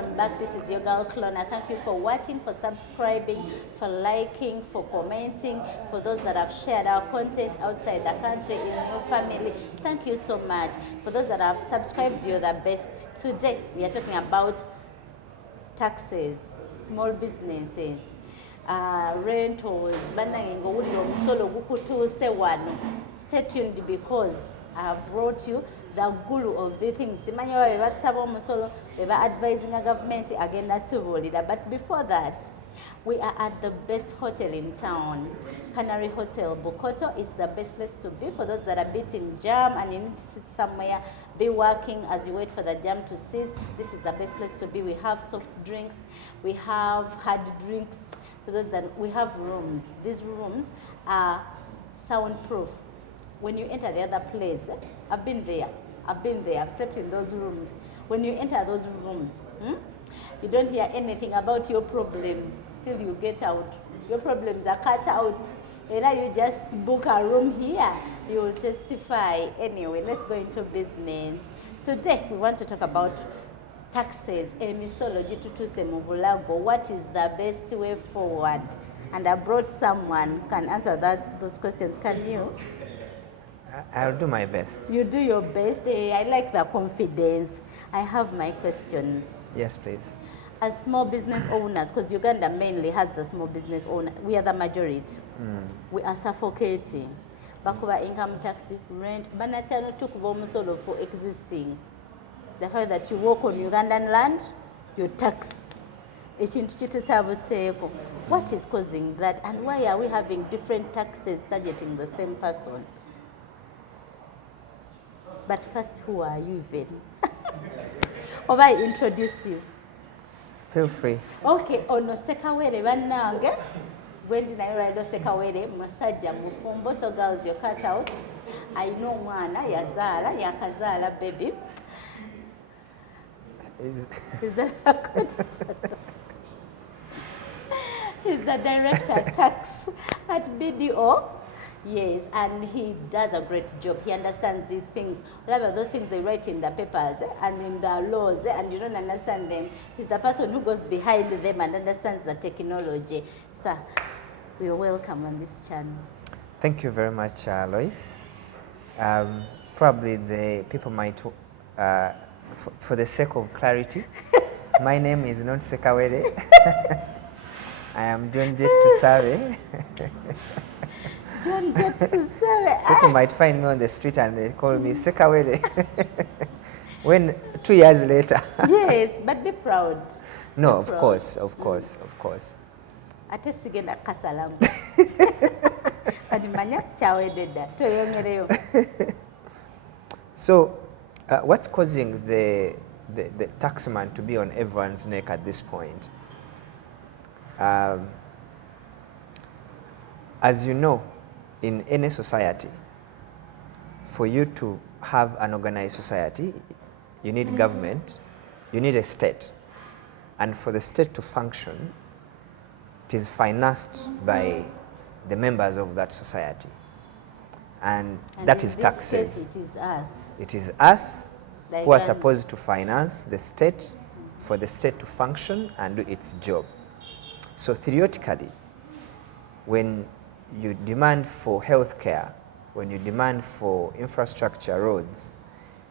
welcome back. This is your girl KLONA. Thank you for watching, for subscribing, for liking, for commenting, for those that have shared our content outside the country in your family. Thank you so much. For those that have subscribed, you're the best. Today we are talking about taxes, small businesses, rentals. Stay tuned because I have brought you the guru of the things. We are advising a government again that. But before that, we are at the best hotel in town, Canary Hotel. Bokoto is the best place to be for those that are beating jam and you need to sit somewhere, be working as you wait for the jam to cease. This is the best place to be. We have soft drinks, we have hard drinks. For those that we have rooms. These rooms are soundproof. When you enter the other place, I've been there, I've slept in those rooms. When you enter those rooms, you don't hear anything about your problems till you get out. Your problems are cut out. And now you just book a room here, you will testify. Anyway, let's go into business. Today, we want to talk about taxes. What is the best way forward? And I brought someone who can answer those questions. Can you? I'll do my best. You do your best. I like the confidence. I have my questions. Yes, please. As small business owners, because Uganda mainly has the small business owner, we are the majority. We are suffocating. Bakuba income tax, rent, banatano took solo for existing. The fact that you work on Ugandan land, you tax. What is causing that, and why are we having different taxes targeting the same person? But first, who are you even? Or I introduce you? Feel free. Okay, ono sekawere bannange. Gwendi nayo rado sekawere musajja mufumbo. So girls, you cut out. I know mwana yakazala baby. Is that a good? He's the director tax at BDO. Yes, and he does a great job. He understands these things. Whatever those things they write in the papers and in the laws and you don't understand them, he's the person who goes behind them and understands the technology. Sir, you're welcome on this channel. Thank you very much, Lois. Probably the people might, for the sake of clarity, my name is not Sekawere. I am John Jet to Save. John gets to say People might find me on the street and they call me Sekawere. When 2 years later. Yes, but be proud. No, be of proud. course, of course, of course. Ate sigenda kasalangu. Adimanya chawededa. Toyongereyo. So, what's causing the taxman to be on everyone's neck at this point? As you know, in any society, for you to have an organized society, you need government, you need a state. And for the state to function, it is financed by the members of that society. And that is taxes. Case, it is us. It is us who are supposed to finance the state for the state to function and do its job. So theoretically, when you demand for health care, when you demand for infrastructure, roads,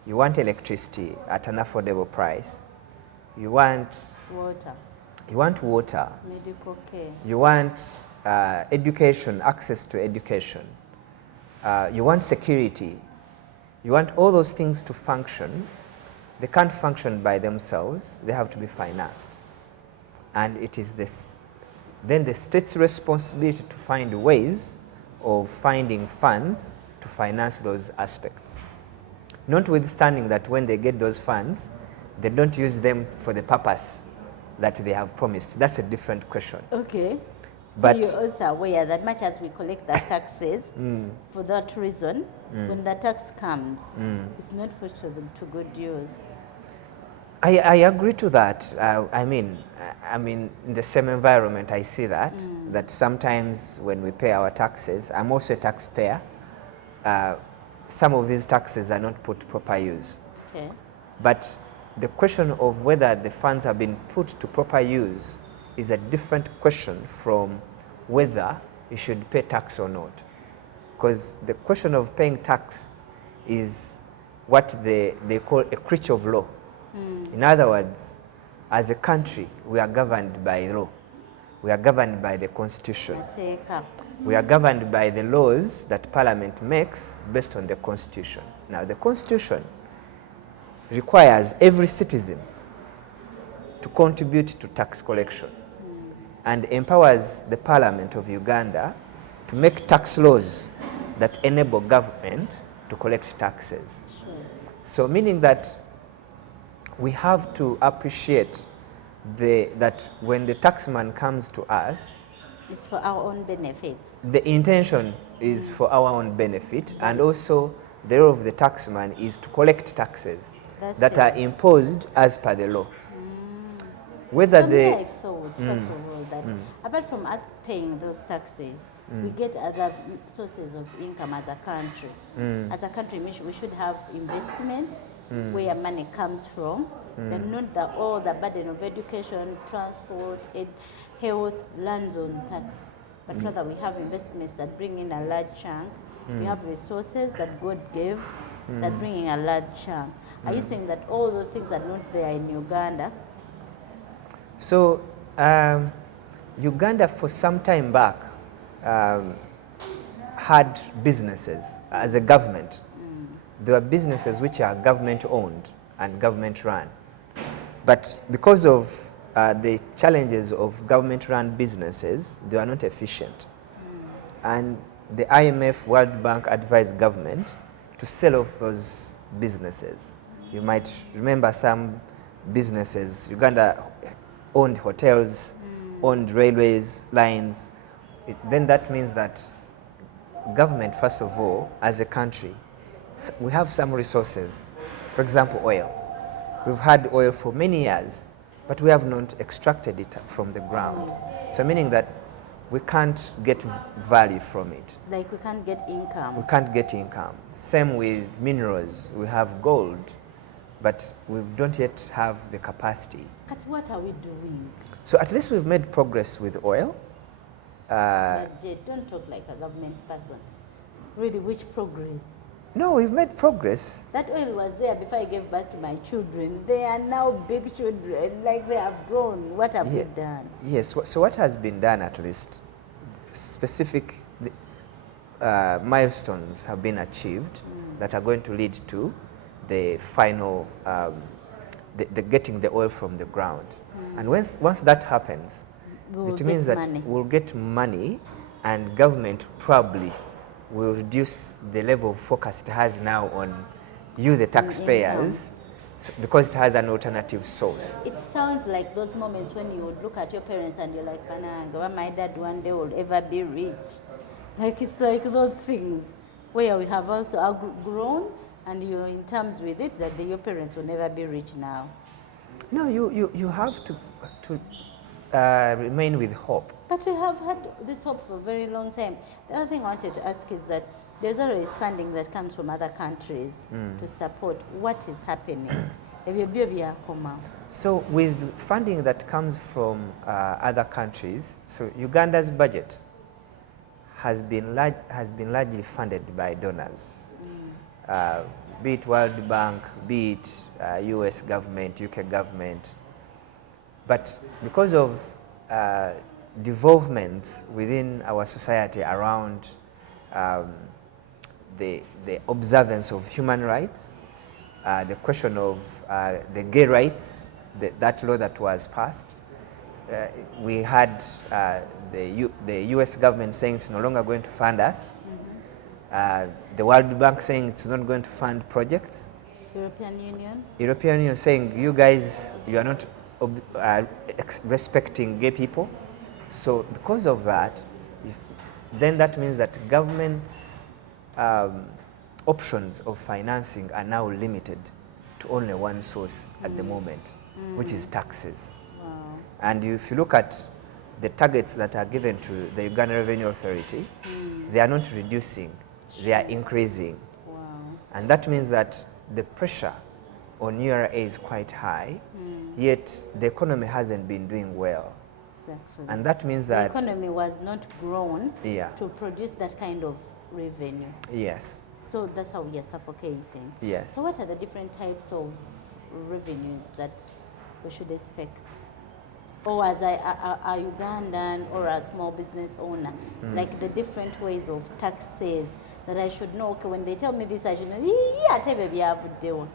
you want electricity at an affordable price, you want water, medical care, you want education, access to education, you want security, you want all those things to function. They can't function by themselves, they have to be financed. And it is this then the state's responsibility to find ways of finding funds to finance those aspects. Notwithstanding that when they get those funds, they don't use them for the purpose that they have promised. That's a different question. Okay. But so you're also aware that much as we collect the taxes, for that reason, when the tax comes, it's not put to good use. I agree to that. I mean, in the same environment, I see that, that sometimes when we pay our taxes, I'm also a taxpayer, some of these taxes are not put to proper use. Okay. But the question of whether the funds have been put to proper use is a different question from whether you should pay tax or not. Because the question of paying tax is what they call a creature of law. In other words, as a country, we are governed by law. We are governed by the Constitution. We are governed by the laws that Parliament makes based on the Constitution. Now, the Constitution requires every citizen to contribute to tax collection and empowers the Parliament of Uganda to make tax laws that enable government to collect taxes. Sure. So meaning that we have to appreciate that when the taxman comes to us, it's for our own benefit. the intention is for our own benefit, and also the role of the taxman is to collect taxes that are imposed as per the law. Whether I thought, first of all, that apart from us paying those taxes, we get other sources of income as a country. As a country, we should have investments where money comes from, then not all the burden of education, transport, health lands on tax, but rather we have investments that bring in a large chunk. We have resources that God gave that bring in a large chunk. Are you saying that all the things are not there in Uganda? So Uganda for some time back had businesses as a government. There were businesses which are government owned and government run. But because of the challenges of government run businesses, they are not efficient. And the IMF, World Bank advised government to sell off those businesses. You might remember some businesses. Uganda owned hotels, owned railways, lines. Then that means that government, first of all, as a country, we have some resources. For example, oil. We've had oil for many years, but we have not extracted it from the ground. So meaning that we can't get value from it. Like we can't get income. We can't get income. Same with minerals. We have gold, but we don't yet have the capacity. But what are we doing? So at least we've made progress with oil. But Jay, don't talk like a government person. Really, which progress? No, we've made progress. That oil was there before I gave birth to my children. They are now big children, like they have grown. What have we done? Yes, so what has been done at least, specific milestones have been achieved that are going to lead to the final, the getting the oil from the ground. And once that happens, it means that we'll get money, and government probably will reduce the level of focus it has now on you, the taxpayers, because it has an alternative source. It sounds like those moments when you would look at your parents and you're like, my dad one day will ever be rich. Like it's like those things where we have also outgrown, and you're in terms with it that your parents will never be rich now. No, you have to remain with hope. But we have had this hope for a very long time. The other thing I wanted to ask is that there's always funding that comes from other countries to support. What is happening? So with funding that comes from other countries, so Uganda's budget has been largely funded by donors, be it World Bank, be it US government, UK government. But because of developments within our society around the observance of human rights, the question of the gay rights, that law that was passed, we had the US government saying it's no longer going to fund us, the World Bank saying it's not going to fund projects, European Union saying you guys, you are not respecting gay people. So because of that, then that means that government's options of financing are now limited to only one source at the moment, which is taxes. Wow. And if you look at the targets that are given to the Uganda Revenue Authority, they are not reducing, they are increasing. Wow. And that means that the pressure on URA is quite high, yet the economy hasn't been doing well. Exactly. And that means that the economy was not grown Yeah. to produce that kind of revenue. Yes. So that's how we are suffocating. Yes. So what are the different types of revenues that we should expect? Or as a Ugandan or a small business owner, like the different ways of taxes that I should know. Okay, when they tell me this, I should know, yeah, tell me we have to do.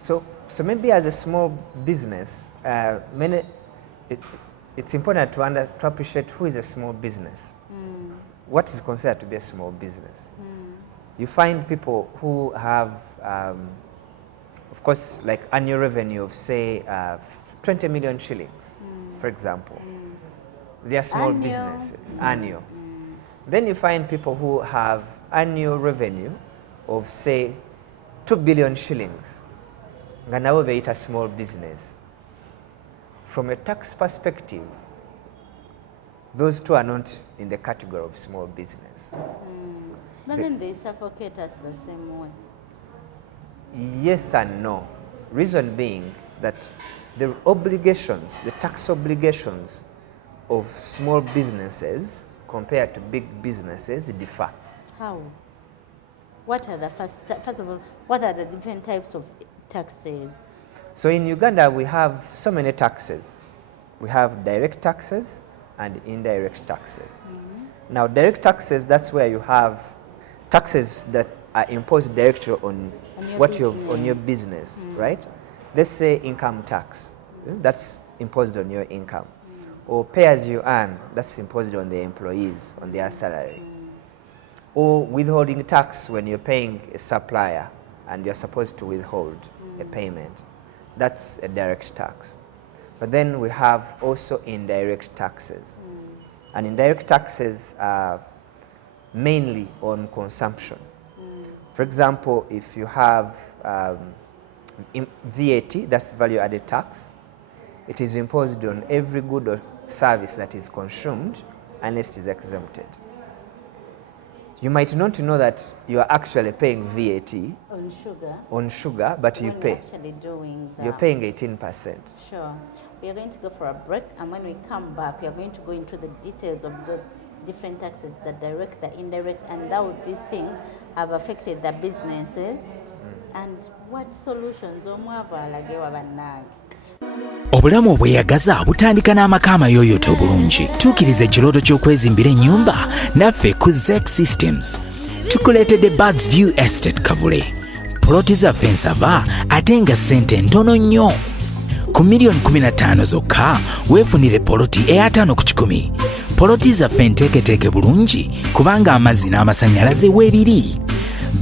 So maybe as a small business, it's important to appreciate who is a small business. What is considered to be a small business? You find people who have, of course, like annual revenue of say 20 million shillings, for example. They are small businesses, annual. Then you find people who have annual revenue of say 2 billion shillings. Nga nabo beita small business. From a tax perspective, those two are not in the category of small business. But then they suffocate us the same way. Yes and no. Reason being that the obligations, the tax obligations of small businesses compared to big businesses differ. How? What are the first of all, what are the different types of taxes? So in Uganda, we have so many taxes. We have direct taxes and indirect taxes. Now, direct taxes, that's where you have taxes that are imposed directly on your business, right? Let's say income tax, that's imposed on your income. Or pay as you earn, that's imposed on the employees, on their salary. Or withholding tax when you're paying a supplier and you're supposed to withhold a payment. That's a direct tax. But then we have also indirect taxes. And indirect taxes are mainly on consumption. For example, if you have VAT, that's value added tax, it is imposed on every good or service that is consumed unless it is exempted. You might not know that you are actually paying VAT on sugar, but you pay. You're paying 18%. Sure. We are going to go for a break, and when we come back, we are going to go into the details of those different taxes, the direct, the indirect, and how these things have affected the businesses, and what solutions omwavalage bannange. Obulamu obweyagaza butandika n'amaka amayooyoote obulungi. Tuukiriza ekirooto ky'okwezimbira ennyumba naffe ku ZEC Systems. Tukuleetedde Birds View Estate Kavule. Poloti zaffe nsava ate nga ssente ntono nnyo. Ku milioni 15 zokka weefunire poloti eya 5 ku 10. Poloti zaffe nteeketeeke bulungi kubanga amazzi n'amasannyalaze weebiri.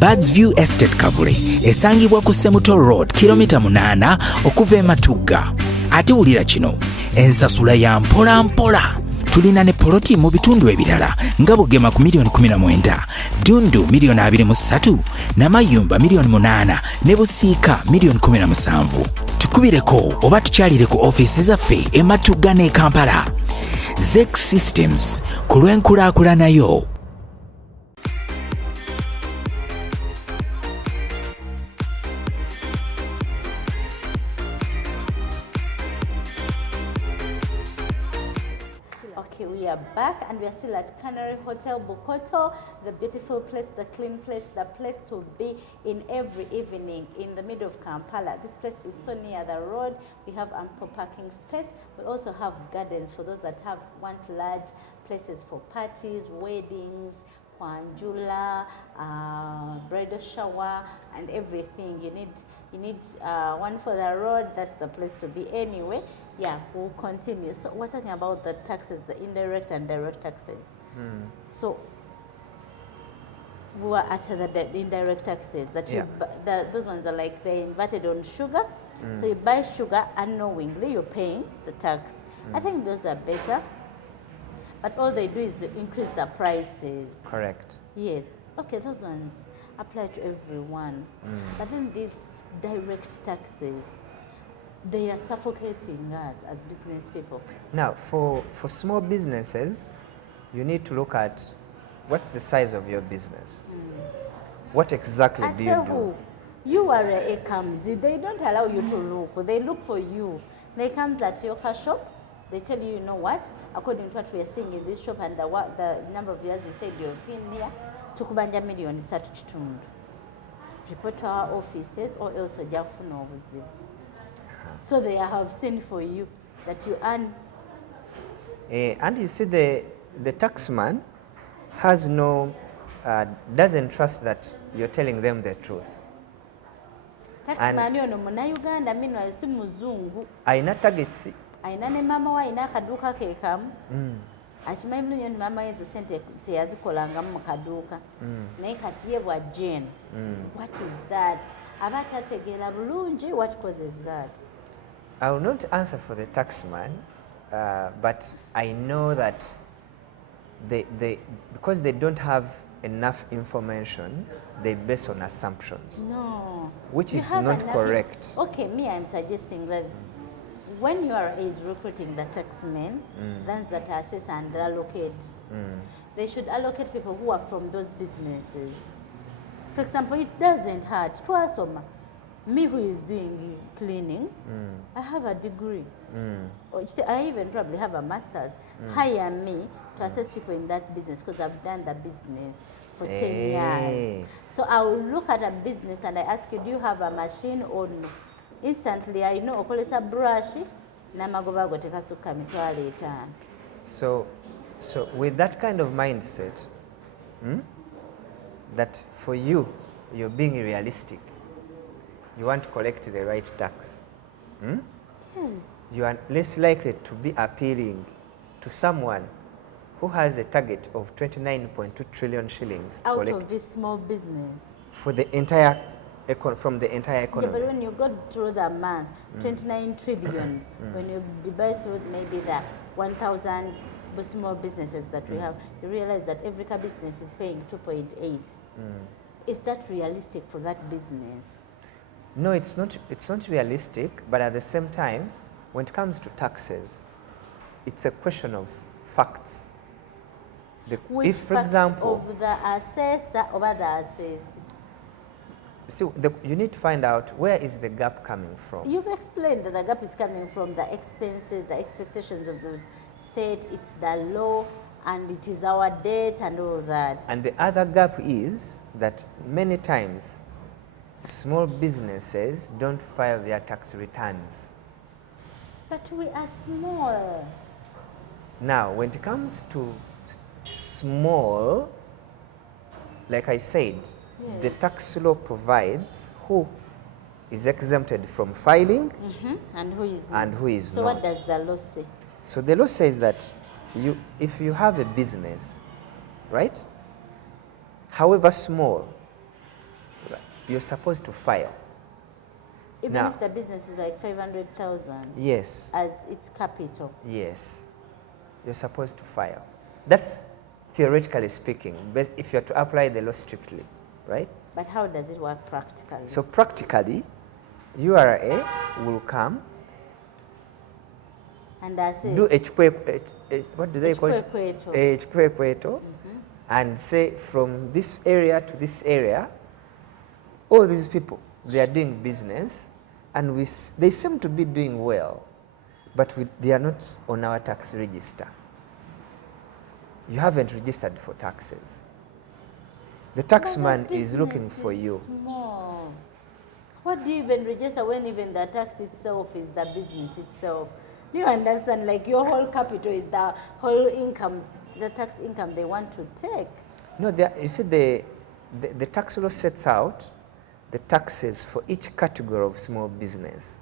Birds View Estate Kavule esangibwa ku Semuto Road kilomita 8 okuva e Matugga. Ate wulira kino, ensasula ya mpola mpola. Tulina ne poloti mu bitundu ebirala nga Bugema ku milioni 19, Dundu milioni 23, Namayumba milioni 8 ne Busiika milioni 17. Tukubireko oba tukyalire ku ofiisi zaffe e Matugga ne Kampala. ZEC Systems ku lw'enkulaakulanayo. Okay, we are back and we are still at Canary Hotel Bukoto, the beautiful place, the clean place, the place to be in every evening in the middle of Kampala. This place is so near the road. We have ample parking space. We also have gardens for those that want large places for parties, weddings, kwanjula, bridal shower, and everything. You need one for the road. That's the place to be anyway. Yeah, we'll continue. So we're talking about the taxes, the indirect and direct taxes. So we were at the indirect taxes that those ones are like they're inverted on sugar. So you buy sugar unknowingly, you're paying the tax. I think those are better. But all they do is to increase the prices. Correct. Yes. Okay, those ones apply to everyone. But then these direct taxes, they are suffocating us as business people. Now, for small businesses, you need to look at what's the size of your business. What exactly do you do? URA comes, they don't allow you to look, they look for you. They comes at your car shop, they tell you, you know what, according to what we are seeing in this shop and the number of years you said you've been here, tukubanja million satu kitundu. Report to our offices or else ojja kufuna obuzibu. So they have sent for you that you earn. And you see the taxman has no, doesn't trust that you're telling them the truth. Taxman ono Munnayuganda mino si muzungu. Aina targets. Aina ne mama wa aina akaduuka ke kamu. Akimanyi bulungi nti maama ye sente teyazikolangamu mu kaduuka. Naye kati ye bwa Jane. What is that? Aba tategeera bulungi what causes that? I will not answer for the taxman, but I know that because they don't have enough information, they base on assumptions. No. Which is not correct. Okay, me, I'm suggesting that when URA is recruiting the taxmen, then that assess and allocate, they should allocate people who are from those businesses. For example, it doesn't hurt. Twasoma, me who is doing cleaning, I have a degree. I even probably have a master's. Hire me to assess people in that business because I've done the business for 10 years. So I will look at a business and I ask you, do you have a machine or no? Instantly I know okolesa brush namagoba goteka sukka mitwalo 5. So with that kind of mindset, that for you, you're being realistic. You want to collect the right tax. Yes. You are less likely to be appealing to someone who has a target of 29.2 trillion shillings to out collect of this small business. for the entire from the entire economy. Yeah, but when you go through the math, 29 trillion, when you divide with maybe the 1,000 small businesses that we have, you realize that every business is paying 2.8. Is that realistic for that business? No, it's not realistic, but at the same time, when it comes to taxes, it's a question of facts. Which if, for fact example, of the assessor over the assessor? So you need to find out where is the gap coming from. You've explained that the gap is coming from the expenses, the expectations of the state, it's the law, and it is our debt and all that. And the other gap is that many times small businesses don't file their tax returns. But we are small. Now, when it comes to small, like I said, the tax law provides who is exempted from filing and who is not. and who is so not. What does the law say? So the law says that if you have a business, right, however small, you're supposed to file. Even now, if the business is like 500,000 yes, as its capital. yes, you're supposed to file. That's theoretically speaking, but if you're to apply the law strictly, right? But how does it work practically? So practically, URA will come and assess. do what do they call it? And say from this area to this area, all these people, they are doing business and they seem to be doing well, but they are not on our tax register. You haven't registered for taxes. The taxman is looking for you. Small. What do you even register when even the tax itself is the business itself? Do you understand? Like your whole capital is the whole income, the tax income they want to take. No, you see the tax law sets out the taxes for each category of small business,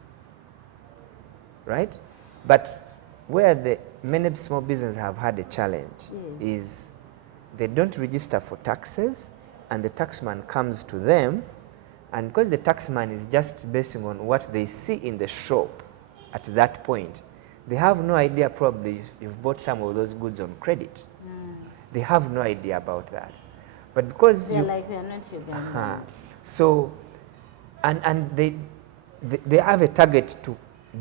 right? But where many small businesses have had a challenge is they don't register for taxes, and the taxman comes to them, and because the taxman is just basing on what they see in the shop at that point, they have no idea probably you've bought some of those goods on credit. They have no idea about that. But because they're not Ugandans. So, and they have a target to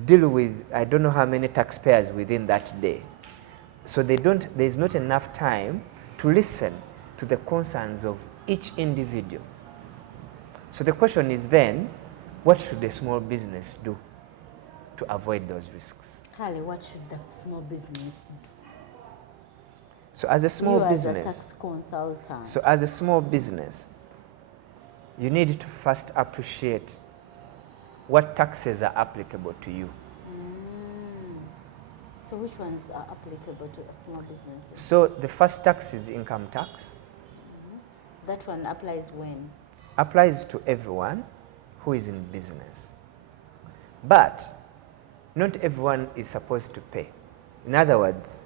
deal with I don't know how many taxpayers within that day. So there's not enough time to listen to the concerns of each individual. So the question is then, what should a small business do to avoid those risks? Kale, what should the small business do? So as a small you business, as a tax consultant. so as a small business, you need to first appreciate what taxes are applicable to you. So which ones are applicable to small businesses? So the first tax is income tax. That one applies when? Applies to everyone who is in business. But not everyone is supposed to pay. In other words,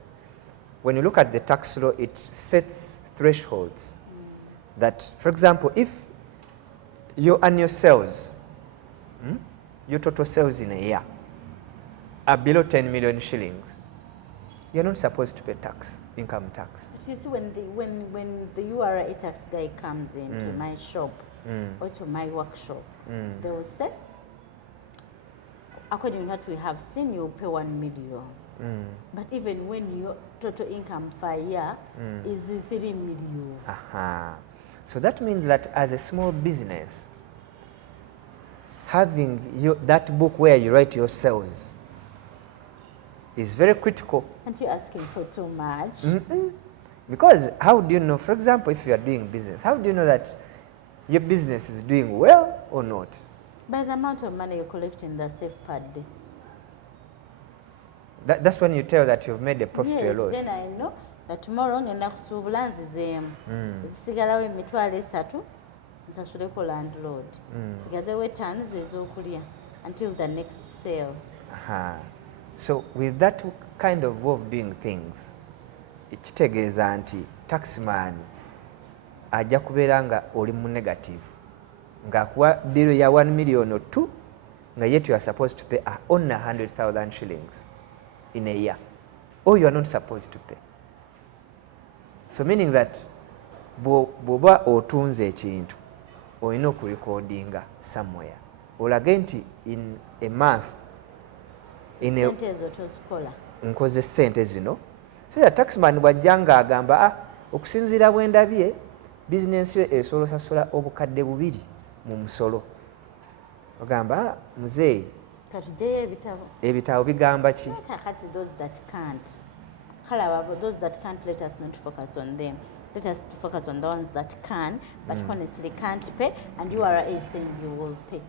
when you look at the tax law, it sets thresholds that, for example, if your annual sales, your total sales in a year are below 10 million shillings, you're not supposed to pay tax, income tax. You see, when the URA tax guy comes into my shop or to my workshop, they will say, according to what we have seen, you pay 1 million. But even when your total income per year is 3 million. So that means that as a small business, having that book where you write your sales is very critical. Aren't you asking for too much? Because how do you know, for example, if you are doing business, how do you know that your business is doing well or not? By the amount of money you collect in the safe per day. That's when you tell that you've made a profit or a loss. Then I know that tomorrow ngenda kusuubula nzizeemu. Zisigalawo emitwalo 3 nsasuleko landlord. Sigazeewo 5 ez'okulya until the next sale. So with that kind of way of doing things, ekitegeeza nti taxman ajja kubeera nga oli mu negative, ng'akuwa bill ya 1 million or 2, nga yet you are supposed to pay only 100,000 shillings in a year, or you are not supposed to pay. So meaning that bw'oba otunze ekintu olina okurecordinga somewhere olage nti in a month nkoze sente zino. So that taxman bw'ajja ng'agamba okusinziira bwe ndabye bizinensi yo esobola osasula obukadde 2 mu musolo, ogamba muzeeyi ebitabo bigamba ki? Those that can't, let us not focus on them. Let us focus on the ones that can, but honestly can't pay, and URA is saying you will pay.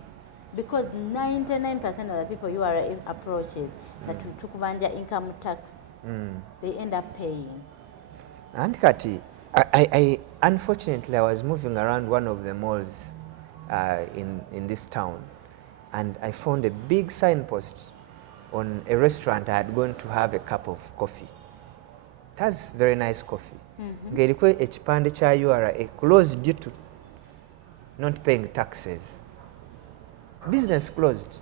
Because 99% of the people URA approaches that took income tax, they end up paying. And Kati, I unfortunately I was moving around one of the malls in this town, and I found a big signpost on a restaurant I had gone to have a cup of coffee. It has very nice coffee. Ng'eriko ekipande kya URA closed due to not paying taxes. Business closed.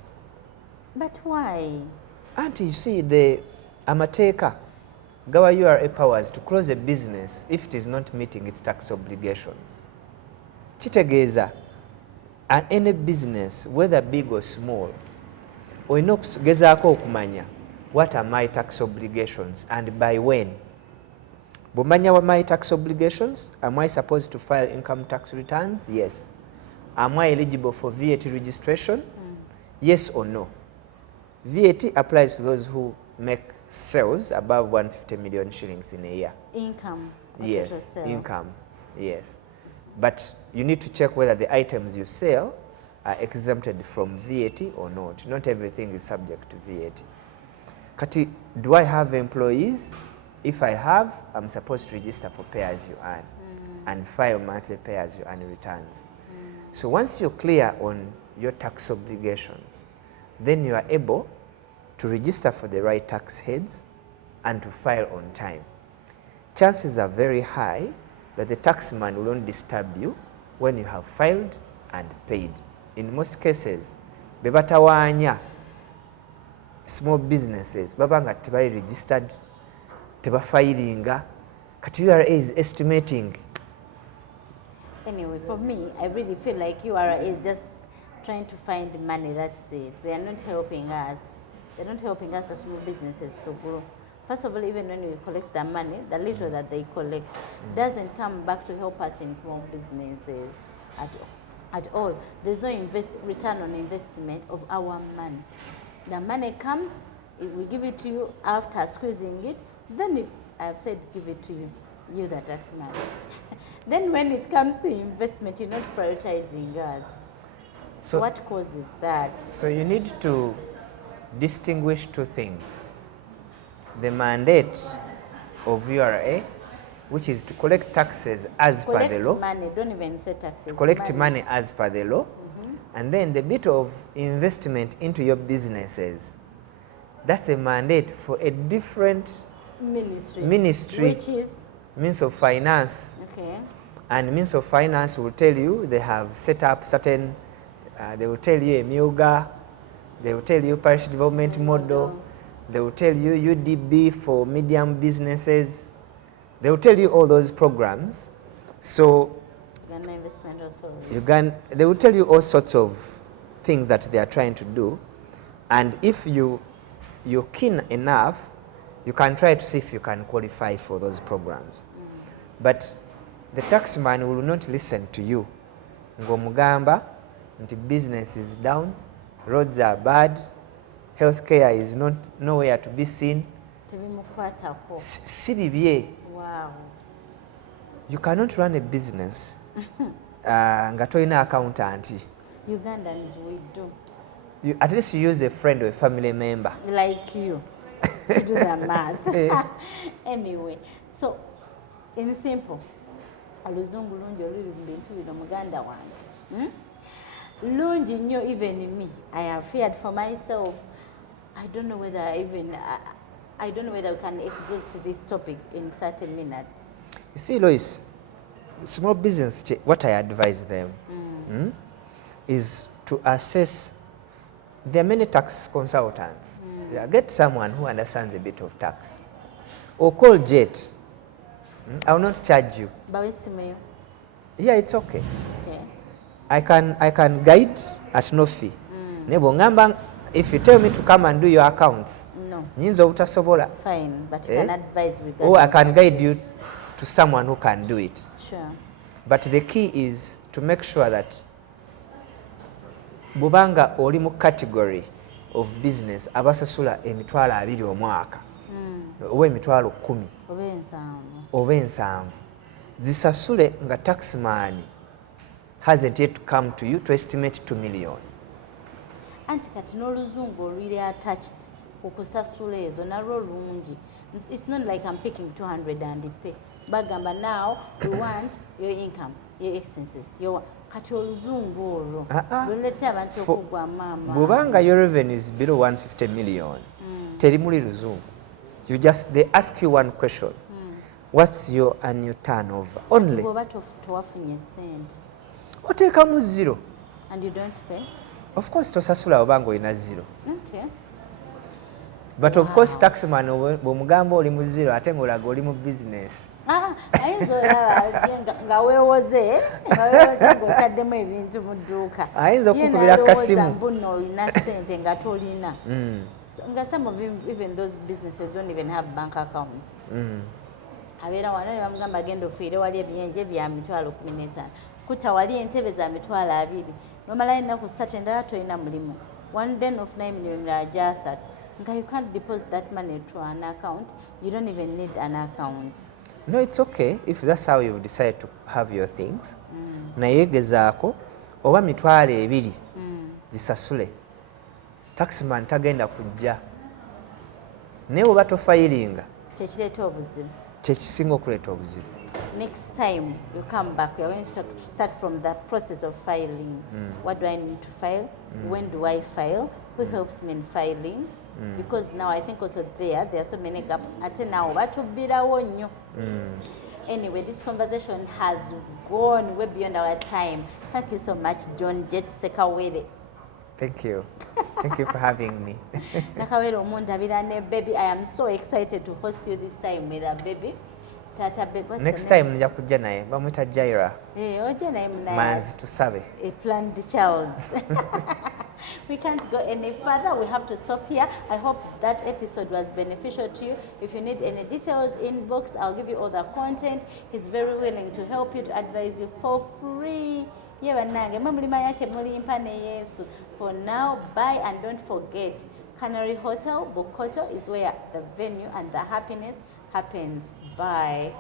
But why? Auntie, you see, the amateeka gawa URA powers to close a business if it is not meeting its tax obligations. Kitegeeza any business, whether big or small, olina okugezaako okumanya what are my tax obligations and by when. Bw'omanya what my tax obligations, am I supposed to file income tax returns? Yes. Am I eligible for VAT registration? Yes or no? VAT applies to those who make sales above 150 million shillings in a year. Income. Yes, income. Yes. But you need to check whether the items you sell are exempted from VAT or not. Not everything is subject to VAT. Kati, do I have employees? If I have, I'm supposed to register for pay as you earn and file monthly pay as you earn returns. So once you're clear on your tax obligations, then you are able to register for the right tax heads and to file on time. Chances are very high that the taxman will not disturb you when you have filed and paid. In most cases, bebatawaanya small businesses baba nga tebali registered, tebafilinga, kati URA is estimating. Anyway, for me, I really feel like URA is just trying to find money, that's it. They are not helping us. They're not helping us as small businesses to grow. First of all, even when we collect the money, the little that they collect doesn't come back to help us in small businesses at all. at all. There's no return on investment of our money. The money comes, we give it to you after squeezing it, then I've said give it to you the tax man. Then when it comes to investment, you're not prioritizing us. So what causes that? So you need to distinguish two things. The mandate of URA, which is to collect taxes as per the law. Money, don't even say taxes. To collect money as per the law. And then the bit of investment into your businesses. That's a mandate for a different ministry, which is Means of Finance. Okay. And Means of Finance will tell you they have set up certain, they will tell you a MIUGA, they will tell you parish development model, they will tell you UDB for medium businesses, they will tell you all those programs. So Uganda Investment Authority. They will tell you all sorts of things that they are trying to do, and if you're keen enough, you can try to see if you can qualify for those programs. But the taxman will not listen to you. Ngomugamba, nti business is down, roads are bad, healthcare is nowhere to be seen. Si bibye. Wow. You cannot run a business nga toyina accountant. Ugandans, we do. At least you use a friend or a family member. Like you. To do the math. Anyway, so in simple, aluzungu lungi oluli bintu bino muganda wange. Lungi nnyo, even me. I have feared for myself. I don't know whether I don't know whether we can exhaust this topic in 30 minutes. You see, Lois, small business, what I advise them is to assess. There are many tax consultants. Get someone who understands a bit of tax. Or call Jet. I will not charge you. Yeah, it's okay. I can guide at no fee. If you tell me to come and do your accounts, no. Fine, but you can advise regarding. Or I can guide you to someone who can do it. Sure. But the key is to make sure that bubanga oli mu category of business abasasula emitwalo 2 omwaka oba emitwalo 10 oba ensanvu zisasule nga taxman hasn't yet come to you to estimate 2 million. Anti kati n'oluzungu olwiri attached okusasula ezo nalwo lungi. It's not like I'm picking 200 and pay. Bagamba now we want your income, your expenses, your kati oluzungu olwo lulete abantu okugwa mama. Bubanga your revenue is below 150 million. Teri muli luzungu. They ask you one question. What's your annual turnover? Only. Towafunye sent. Oteekamu 0. And you don't pay? Of course tosasula obanga olina 0. Okay. But of course taxman bw'omugamba oli mu 0 ate ng'olaga oli mu business. Nga weewoze ng'otaddemu ebintu mu dduuka. Ayinza okukubira kasimu. Mbuno olina ssente nga tolina. Nga some of even those businesses don't even have bank accounts. Abeera wano ne bamugamba agenda ofiire wali ebyenje bya mitwalo 15. Kuta wali entebe za mitwalo 2. Nomala ennaku 3 endala tolina mulimu. One den of 9 million ajasa. You can't deposit that money to an account. You don't even need an account. No, it's okay if that's how you've decided to have your things. Naye gezaako oba mitwalo 2 zisasule. Taxman tagenda kujja. Naye oba tofayiringa. Kyekireeta obuzibu. Kyekisinga okuleeta obuzibu. Next time you come back, you're going to start from the process of filing. What do I need to file? When do I file? Who helps me in filing? Because now I think also there are so many gaps. Ate now batubirawo nnyo. Anyway, this conversation has gone way beyond our time. Thank you so much, John Jet Sekawere. Thank you. Thank you for having me. Nakawere omundabira ne baby. I am so excited to host you this time with a baby. Tata baby. Next time nja kujja naye bamwita Jaira. Oje naye munaye. Manzi tusabe. A planned child. We can't go any further. We have to stop here. I hope that episode was beneficial to you. If you need any details, inbox. I'll give you all the content. He's very willing to help you, to advise you for free. ye bannange mwe mulimanya kye mulimpa ne Yesu. For now, bye and don't forget, Canary Hotel, Bukoto is where the venue and the happiness happens. Bye.